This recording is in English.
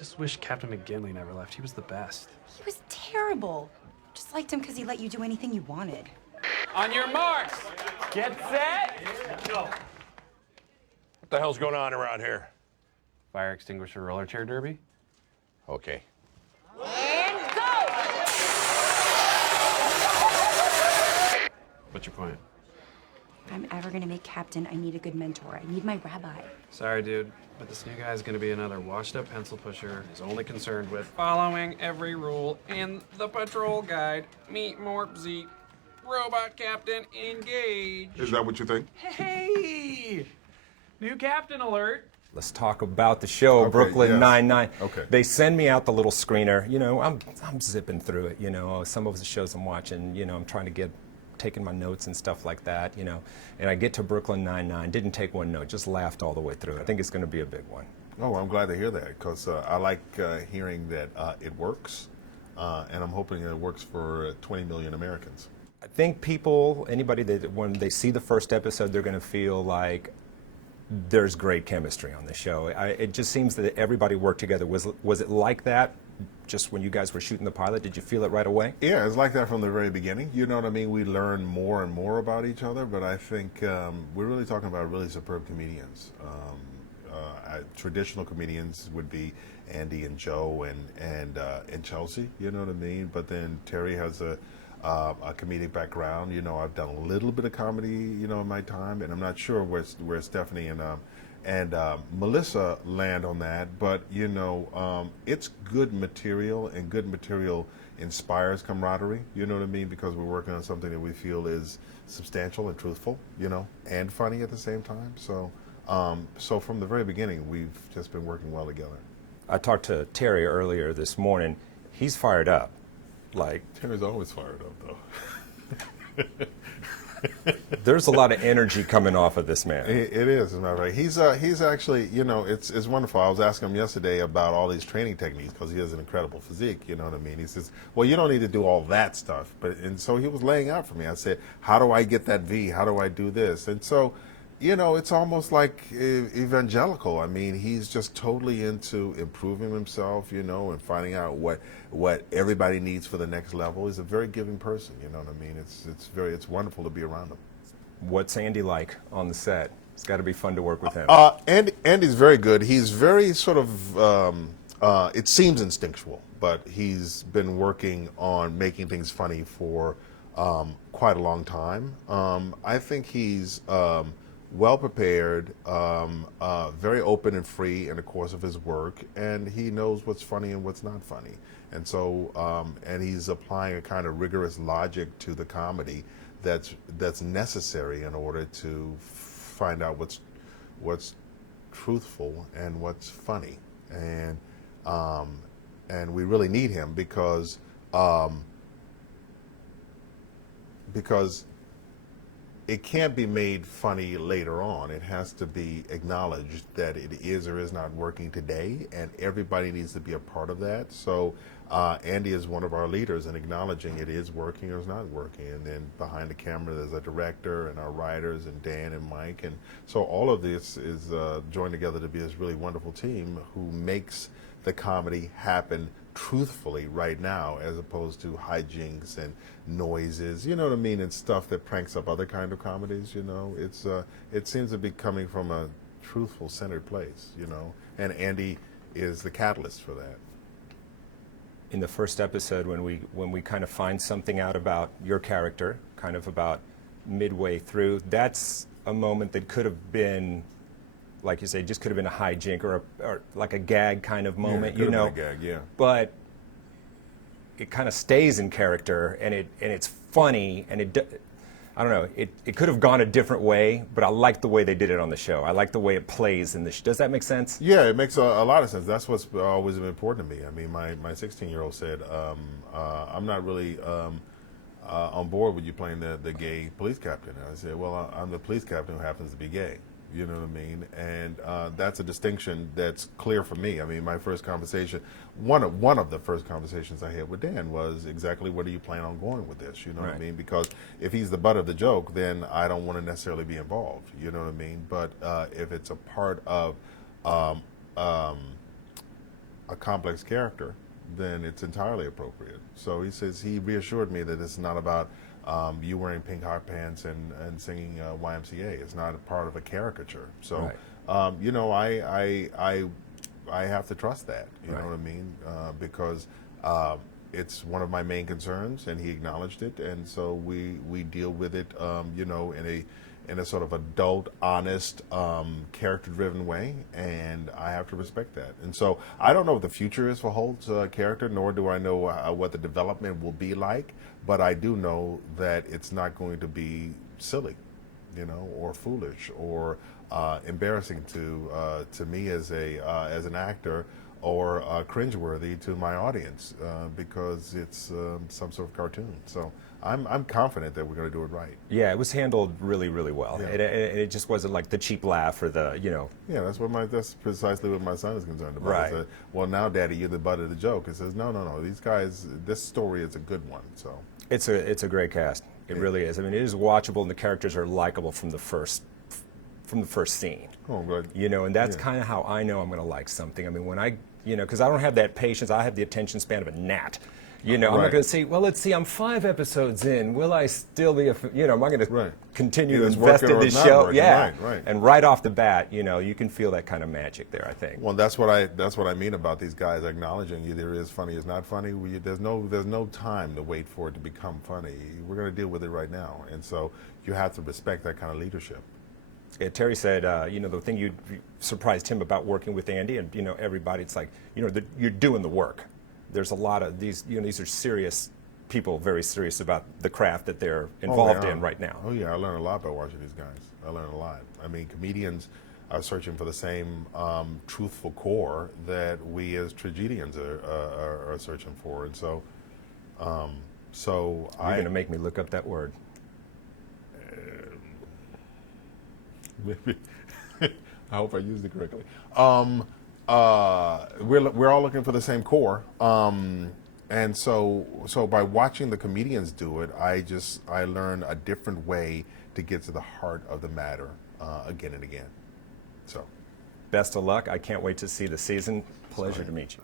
just wish Captain McGinley never left. He was the best. He was terrible. Just liked him because he let you do anything you wanted. On your marks, get set. Go. What the hell's going on around here? Fire extinguisher roller chair derby? Okay. And go! What's your point? If I'm ever gonna make captain, I need a good mentor. I need my rabbi. Sorry, dude, but this new guy is gonna be another washed-up pencil pusher who's only concerned with following every rule in the patrol guide. Meet Morp Z. Robot captain, engage. Is that what you think? Hey! New captain alert. Let's talk about the show, Okay, Brooklyn yes. Nine-Nine. Okay. They send me out the little screener. You know, I'm zipping through it. You know, some of the shows I'm watching. You know, I'm trying to taking my notes and stuff like that. You know, and I get to Brooklyn Nine-Nine. Didn't take one note. Just laughed all the way through. I think it's going to be a big one. Oh, I'm glad to hear that because I like hearing that it works, and I'm hoping it works for 20 million Americans. I think anybody that when they see the first episode, they're going to feel like there's great chemistry on the show. It just seems that everybody worked together. Was it like that just when you guys were shooting the pilot? Did you feel it right away? Yeah, it's like that from the very beginning. You know what I mean? We learn more and more about each other, but I think we're really talking about really superb comedians. Traditional comedians would be Andy and Joe and Chelsea. You know what I mean? But then Terry has a comedic background. You know, I've done a little bit of comedy, you know, in my time, and I'm not sure where Stephanie and Melissa land on that. But you know, it's good material, and good material inspires camaraderie. You know what I mean? Because we're working on something that we feel is substantial and truthful, you know, and funny at the same time. So, so from the very beginning, we've just been working well together. I talked to Terry earlier this morning. He's fired up. Like, Terry's always fired up, though. there's a lot of energy coming off of this man. It is, as a matter of fact. He's actually, you know, it's wonderful. I was asking him yesterday about all these training techniques because he has an incredible physique, you know what I mean? He says, well, you don't need to do all that stuff. And so he was laying out for me. I said, how do I get that V? How do I do this? And so, you know, it's almost like evangelical. I mean, he's just totally into improving himself, you know, and finding out what everybody needs for the next level. He's a very giving person, you know what I mean? It's wonderful to be around him. What's Andy like on the set? It's got to be fun to work with him. Andy's very good. He's very sort of, it seems instinctual, but he's been working on making things funny for quite a long time. I think he's well prepared, very open and free in the course of his work, and he knows what's funny and what's not funny. And so, and he's applying a kind of rigorous logic to the comedy that's necessary in order to find out what's truthful and what's funny. And we really need him because it can't be made funny later on. It has to be acknowledged that it is or is not working today, and everybody needs to be a part of that. So Andy is one of our leaders in acknowledging it is working or is not working. And then behind the camera, there's a director and our writers and Dan and Mike. And so all of this is joined together to be this really wonderful team who makes the comedy happen truthfully right now, as opposed to hijinks and noises, you know what I mean, and stuff that pranks up other kind of comedies. You know, it seems to be coming from a truthful, centered place, you know, and Andy is the catalyst for that. In the first episode, when we kind of find something out about your character, kind of about midway through, that's a moment that could have been, like you say, just could have been a hijink or like a gag kind of moment, yeah, you know. A gag, yeah. But it kind of stays in character, and it's funny, and I don't know, it could have gone a different way, but I like the way they did it on the show. I like the way it plays in the show. Does that make sense? Yeah, it makes a lot of sense. That's what's always been important to me. I mean, my 16-year-old said, I'm not really on board with you playing the gay police captain. And I said, well, I'm the police captain who happens to be gay. You know what I mean? And that's a distinction that's clear for me. I mean, my first conversation, one of the first conversations I had with Dan was exactly, what do you plan on going with this? You know what I mean? Because if he's the butt of the joke, then I don't want to necessarily be involved. You know what I mean? But if it's a part of a complex character, then it's entirely appropriate. So he says he reassured me that it's not about you wearing pink hot pants and singing YMCA. It's not a part of a caricature. So, Right. you know, I have to trust that. You Right. know what I mean? Because it's one of my main concerns, and he acknowledged it, and so we deal with it, you know, in a sort of adult, honest, character-driven way, and I have to respect that. And so I don't know what the future is for Holt's character, nor do I know what the development will be like, but I do know that it's not going to be silly, you know, or foolish, or embarrassing to me as an actor, or cringeworthy to my audience, because it's some sort of cartoon. So I'm confident that we're going to do it right. Yeah, it was handled really, really well. Yeah. It just wasn't like the cheap laugh or the, you know. Yeah, that's precisely what my son is concerned about. Right. He said, well, now, Daddy, you're the butt of the joke. He says, no, these guys, this story is a good one. So It's a great cast. It really is. I mean, it is watchable, and the characters are likable from the first scene. Oh, good. You know, and that's Yeah. kind of how I know I'm going to like something. I mean, when because I don't have that patience. I have the attention span of a gnat. You know, I'm not Right. going to say, well, let's see, I'm 5 episodes in. Will I still be, am I going to Right. continue It's invest working in or this it's not show? working. Yeah. Right. And right off the bat, you know, you can feel that kind of magic there, I think. Well, that's what I mean about these guys acknowledging either is funny, is not funny. There's no time to wait for it to become funny. We're going to deal with it right now, and so you have to respect that kind of leadership. Yeah, Terry said, you know, the thing you surprised him about working with Andy, and, you know, everybody, it's like, you know, you're doing the work. There's a lot of these, you know, these are serious people, very serious about the craft that they're involved in right now. Oh, yeah, I learned a lot by watching these guys. I learned a lot. I mean, comedians are searching for the same truthful core that we as tragedians are searching for. And so, You're going to make me look up that word. Maybe. I hope I used it correctly. We're all looking for the same core, and so by watching the comedians do it, I learn a different way to get to the heart of the matter again and again. So, Best of luck. I can't wait to see the season. Pleasure to meet you.